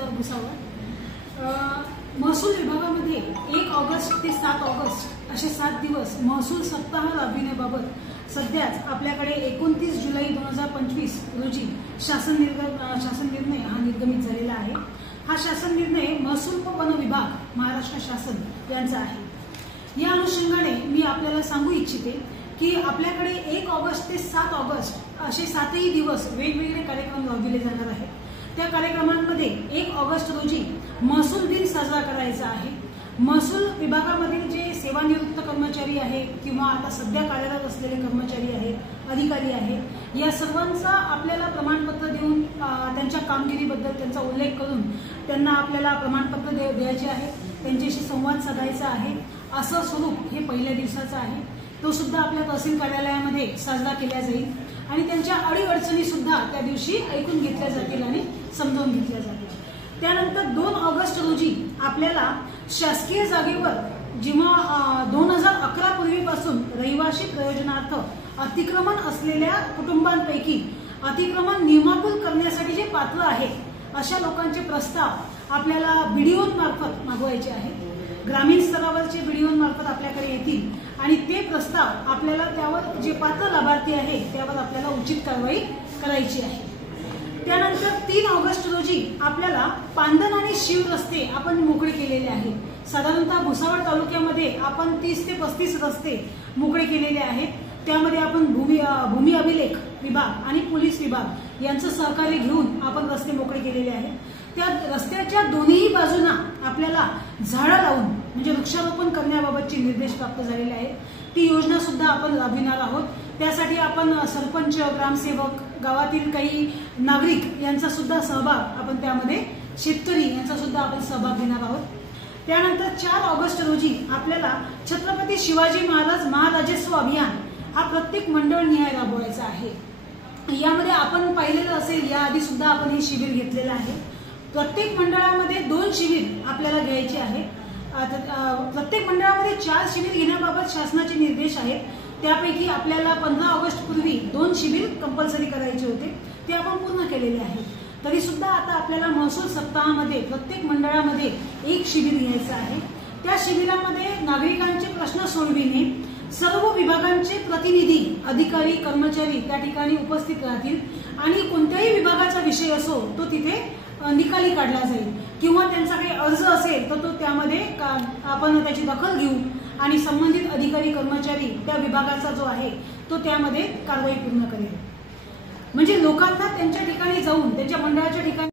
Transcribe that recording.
तहसीलदार भुसावळ। महसूल विभागामध्ये 1 ऑगस्ट ते 7 ऑगस्ट असे 7 दिवस महसूल सप्ताह राबविण्याबाबत सध्याच आपल्याकडे 29 जुलै 2025 रोजी शासन निर्णय हा निर्गमित झालेला आहे। हा शासन निर्णय महसूल व वन विभाग महाराष्ट्र शासन यांचा आहे। या अनुषंगाने मी आपल्याला सांगू इच्छिते की आपल्याकडे 1 ऑगस्ट ते 7 ऑगस्ट असे 7ही दिवस वेगवेगळे कार्यक्रम राबविले जाणार आहेत। त्या कार्यक्रमांमध्ये 1 ऑगस्ट रोजी महसूल दिन साजरा करायचा आहे। महसूल विभागामधील जे सेवानिवृत्त कर्मचारी आहेत किंवा आता सध्या कार्यरत असलेले कर्मचारी आहेत, अधिकारी आहेत, या सर्वांचा आपल्याला प्रमाणपत्र देऊन त्यांच्या कामगिरीबद्दल त्यांचा उल्लेख करून त्यांना आपल्याला प्रमाणपत्र द्यायचे आहे, त्यांच्याशी संवाद साधायचा आहे। असं स्वरूप हे पहिल्या दिवसाचं आहे। तो सुद्धा आपल्या तहसील कार्यालयामध्ये साजरा केला जाईल आणि त्यांच्या अडीअडचणी सुद्धा त्या दिवशी ऐकून घेतल्या जातील आणि समजावून घेतल्या जातील। त्यानंतर 2 ऑगस्ट रोजी आपल्याला शासकीय जागेवर जेव्हा 2011 पूर्वीपासून रहिवासी प्रयोजनार्थ अतिक्रमण असलेल्या कुटुंबांपैकी अतिक्रमण नियमाकुल करण्यासाठी जे पात्र आहेत अशा लोकांचे प्रस्ताव आपल्याला बीडीओ मार्फत मागवायचे आहेत। ग्रामीण स्तरावरचे बीडीओ मार्फत आपल्याकडे येतील आणि ते प्रस्ताव आपल्याला त्यावर जे पात्र लाभार्थी आहेत त्यावर आपल्याला उचित कारवाई करायची आहे। त्यानंतर 3 ऑगस्ट रोजी आपल्याला पांदन आणि शिव रस्ते आपण मोकळे केलेले आहेत। साधारणतः भुसावळ तालुक्यामध्ये आपण 30 ते 35 रस्ते मोकळे केलेले आहेत। त्यामध्ये आपण भूमी अभिलेख विभाग आणि पोलीस विभाग यांचं सहकार्य घेऊन आपण रस्ते मोकळे केलेले आहेत। त्या रस्त्याच्या दोन्ही बाजूंना आपल्याला झाडं लावून म्हणजे वृक्षारोपण करण्याबाबतचे निर्देश प्राप्त झालेले आहेत। ती योजना सुद्धा आपण राबविणार आहोत। त्यासाठी आपण सरपंच, ग्रामसेवक, गावातील काही नागरिक यांचा सुद्धा सहभाग आपण त्यामध्ये शेतकरी यांचा सुद्धा आपण सहभाग घेणार आहोत। त्यानंतर 4 ऑगस्ट रोजी आपल्याला छत्रपती शिवाजी महाराज महाराजस्व अभियान हा प्रत्येक मंडळ निहाय राबवायचा आहे। यामध्ये आपण पाहिलेलं असेल याआधी सुद्धा आपण हे शिबिर घेतलेलं आहे। प्रत्येक मंडळामध्ये 2 शिबिर आपल्याला घ्यायचे आहे। प्रत्येक मंडळामध्ये 4 शिबिर घेण्याबाबत शासनाचे निर्देश आहेत। त्यापैकी आपल्याला 15 ऑगस्ट पूर्वी 2 शिबिर कंपल्सरी करायचे होते, ते आपण पूर्ण केलेले आहे। तरी सुद्धा आता आपल्याला महसूल सप्ताहामध्ये प्रत्येक मंडळामध्ये 1 शिबिर घ्यायचं आहे। त्या शिबिरामध्ये नागरिकांचे प्रश्न सोडविणे, सर्व विभागांचे प्रतिनिधी, अधिकारी, कर्मचारी त्या ठिकाणी उपस्थित राहतील आणि कोणत्याही विभागाचा विषय असो तो तिथे निकाली काढला जाईल किंवा त्यांचा काही अर्ज असेल तर तो त्यामध्ये आपण त्याची दखल घेऊ आणि संबंधित अधिकारी, कर्मचारी त्या विभागाचा जो आहे तो त्यामध्ये कारवाई पूर्ण करेल। म्हणजे लोकांना त्यांच्या ठिकाणी जाऊन त्यांच्या मंडळाच्या ठिकाणी